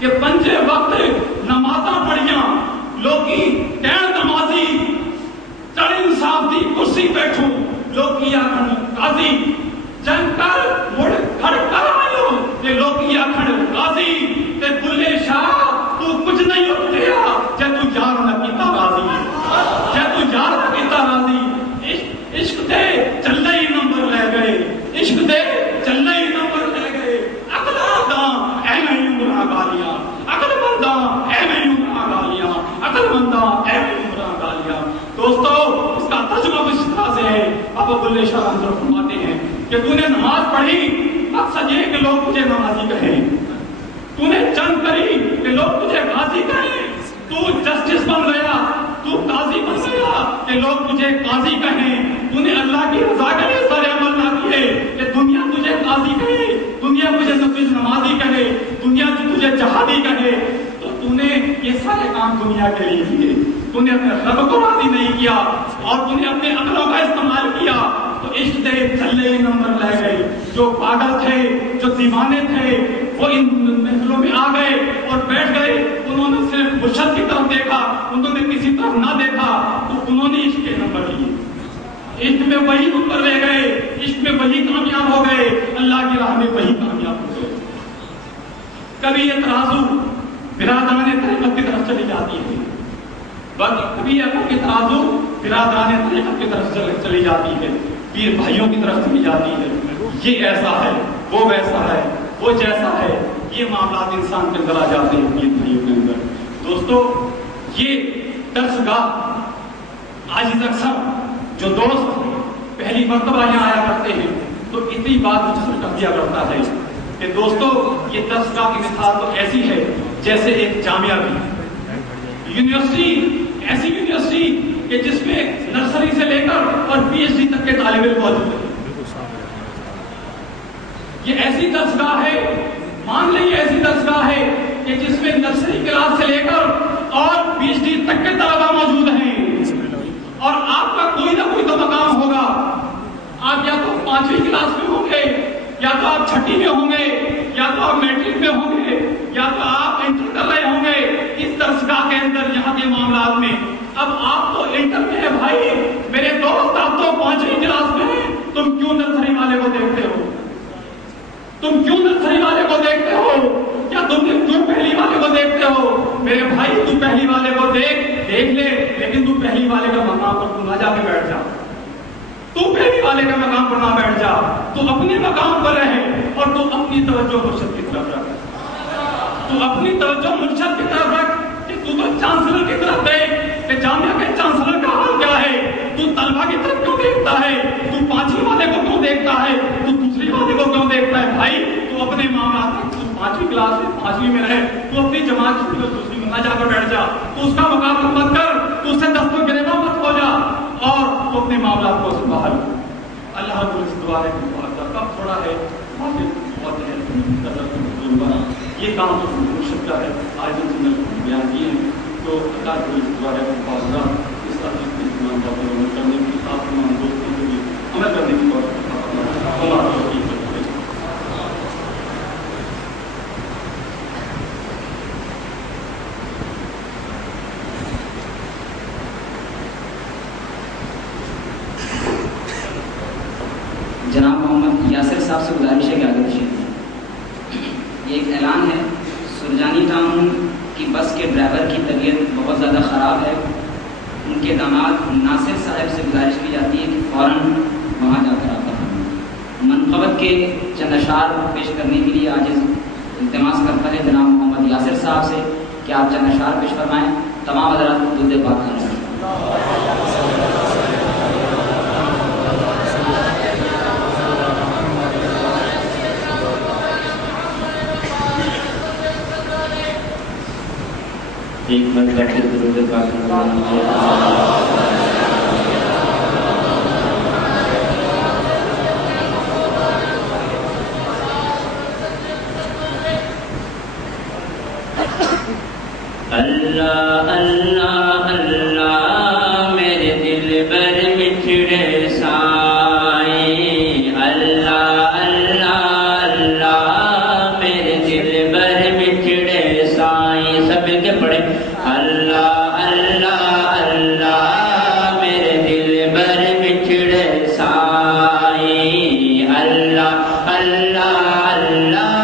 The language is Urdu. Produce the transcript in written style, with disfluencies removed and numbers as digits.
کہ پنجے وقت نمازاں پڑھیاں لوکی ٹین نمازی چڑھ انصاف دی کرسی بیٹھوں لوکی آکھن قاضی جنگ کر مڑ کھڑ کر آئیو کہ لوکی آکھن قاضی تے بلے شاہ تو کچھ نہیں اٹھیا جے تو یار نہ کیتا راضی جے تو یار نہ کیتا راضی عشق دے چلے ہی نمبر لے گئے عشق دے چلے ہی نمبر لے گئے عقل بندہ اے میں عمرہ گالیاں عقل بندہ اے میں عمرہ گالیاں عقل بندہ اے میں عمرہ گالیاں. دوستو اس کا ترجمہ کس طرح سے ہے؟ بابا بلے شاہ رحمۃ فرماتے ہیں کہ تو نے نماز پڑھی مقصد یہ کہ لوگ تجھے نمازی کہیں, تو نے جنگ کری کہ لوگ تجھے غازی کہیں, تو جسٹس بن گیا تو قاضی بن گیا کہ لوگ تجھے قاضی کہیں, تو نے اللہ کی رضا کے لیے سارے عمل نہ کیے کہ دنیا تجھے قاضی کہے, دنیا تجھے نمازی کہے, دنیا تجھے جہادی کہے, تو نے یہ سارے کام دنیا کے لیے کیے, تو نے اپنے رب کو راضی نہیں کیا اور تو نے اپنے عقلوں کا استعمال کیا تو عشق دے چلے ہی نمبر لے گئے. جو پاگل تھے جو دیوانے تھے وہ ان محفلوں میں آ گئے اور بیٹھ گئے, انہوں نے صرف مرشد کی طرف دیکھا, انہوں نے کسی طرف نہ دیکھا تو انہوں نے عشق کے نمبر لیے, عشق میں وہی نمبر لے گئے, عشق میں وہی کامیاب ہو گئے, اللہ کی راہ میں وہی کامیاب ہو گئے. کبھی یہ ترازو برادران طریقت کی طرف چلی جاتی ہے, کبھی یہ ترازو برادران طریقت کی طرف چلی جاتی ہے, پیر بھائیوں کی طرف چلی جاتی ہے, یہ ایسا ہے وہ ویسا ہے وہ جیسا ہے, یہ معاملات انسان کے اندر آ جاتے ہیں پیر بھائیوں کے اندر. دوستو یہ درسگاہ آج اکثر جو دوست پہلی مرتبہ یہاں آیا کرتے ہیں تو اتنی بات مجھے کر دیا کرتا ہے کہ دوستو یہ درسگاہ کی مثال تو ایسی ہے جیسے ایک جامعہ بھی یونیورسٹی, ایسی یونیورسٹی کہ جس میں نرسری سے لے کر اور پی ایچ ڈی تک کے طالب علم موجود ہیں. یہ ایسی درسگاہ ہے, مان لیں ایسی درسگاہ ہے کہ جس میں نرسری کلاس سے لے کر اور پی ایچ ڈی تک کے طلباء موجود ہیں, اور آپ کا کوئی نہ کوئی تو مقام ہوگا. آپ یا تو 5ویں کلاس میں ہوں گے, یا تو آپ 6ٹھی میں ہوں گے, یا تو آپ میٹرک میں ہوں گے, یا تو آپ انٹر کر رہے ہوں گے اس درسگاہ کے اندر یہاں کے معاملات میں. اب آپ تو انٹر میں ہے بھائی, میرے دوست آپ تو 5ویں کلاس میں ہیں, تم کیوں نرسری والے کو دیکھتے ہو, تم کیوں نرسری والے کو دیکھتے ہو, کیا تم کیوں پہلی والے کو دیکھتے ہو؟ میرے بھائی تو پہلی والے کو دیکھ لے, لیکن تو پہلی والے کا مقام پر تو نہ جا کے بیٹھ جا, تو پہلی والے کا مقام پر نہ بیٹھ جا, تو اپنے مقام پر رہے اور تو اپنی توجہ مرشد کی طرف رکھ, تو اپنی توجہ مرشد کی طرف رکھ کہ تو چانسلر کی طرف دیکھ کہ جامعہ کے چانسلر کا حال کیا ہے, تو طلبہ کی طرف کیوں دیکھتا ہے, تو 5ویں والے کو کیوں دیکھتا ہے, تو دوسری والے کو کیوں دیکھتا ہے. بھائی تو اپنے معاملات میں 5ویں کلاس میں 5ویں میں رہے, تو اپنی جماعت چھوڑ کر دوسری میں نہ جا کر بیٹھ جا, تو اس کا مقابلہ مت کر, تو اس سے دستوں گریباں مت ہو جا, اور تو اپنے معاملات کو سے باہر. اللہ کو اس دعا ہے کہ کب تھوڑا ہے بہت ہے یہ کام تو مرشد کا ہے, آج ہم بیان کیے ہیں, تو اللہ کو اس دعا ہے کہ اس کا استعمال کرنے کی ساتھ تمام دوستوں کے لیے عمل کرنے کی بات جناب محمد یاسر صاحب سے گزارش ہے کہ آگے تشریف. یہ ایک اعلان ہے, سرجانی ٹاؤن کی بس کے ڈرائیور کی طبیعت بہت زیادہ خراب ہے, ان کے داماد ناصر صاحب سے گزارش کی جاتی ہے کہ فوراً وہاں جا کر آتا ہے. منقبت کے چند اشعار پیش کرنے کے لیے آج التماس کرتا ہے جناب محمد یاسر صاحب سے کہ آپ چند اشعار پیش فرمائیں. تمام حضرات کو درود پاک کرنا. ایک منٹ بیٹھے درود پاک اللہ اللہ اللہ میرے دل بر مٹھڑے سائیں, اللہ اللہ اللہ میرے دل بر مٹھڑے اللہ اللہ